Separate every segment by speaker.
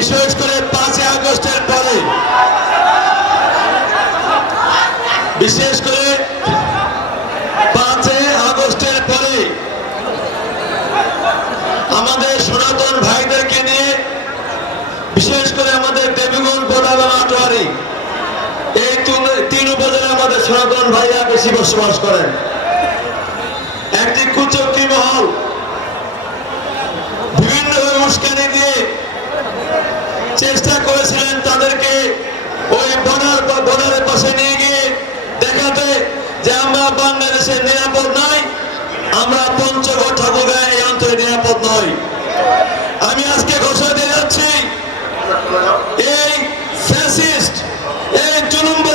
Speaker 1: বিশেষ করে পাঁচই আগস্টের পরে। বিশেষ করে পাঁচই আগস্টের পরে আমাদের সনাতন ভাইদেরকে নিয়ে, বিশেষ করে আমাদের দেবীগঞ্জ বোড়া এবং আটোয়ারি, এই তিন উপজেলা আমাদের সনাতন ভাইয়া বেশি বসবাস করেন। একটি কুচক্রি মহল বিভিন্নভাবে উস্কানি দিয়ে চেষ্টা করেছিলেন তাদেরকে ওই বনার বনারের পাশে নিয়ে গিয়ে দেখাতে যে আমরা বাংলাদেশে নিরাপদ নয় আমরা পঞ্চগড় ঠাকুরগাঁ এই অঞ্চলে নিরাপদ নয় আমি আজকে ঘোষণা দিয়ে যাচ্ছি, এই ফ্যাসিস্ট, এই জুলুমবাদী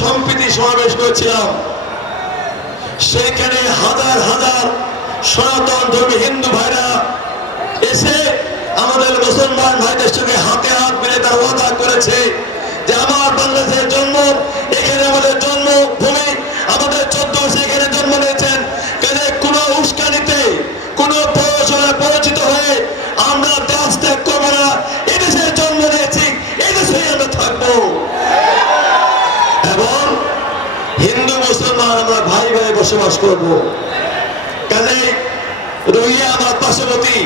Speaker 1: সম্প্রীতি সমাবেশ করছিলাম। সেইখানে হাজার হাজার সনাতন ধর্মী হিন্দু ভাইরা এসে আমাদের মুসলমান ভাইদের সঙ্গে হাতে হাত মিলে তার ওয়াদা করেছে যে আমার বাংলাদেশের হিন্দু মুসলমান আমরা ভাই ভাই বসবাস করব। কাজে রুইয়া আমার পার্শ্ববর্তী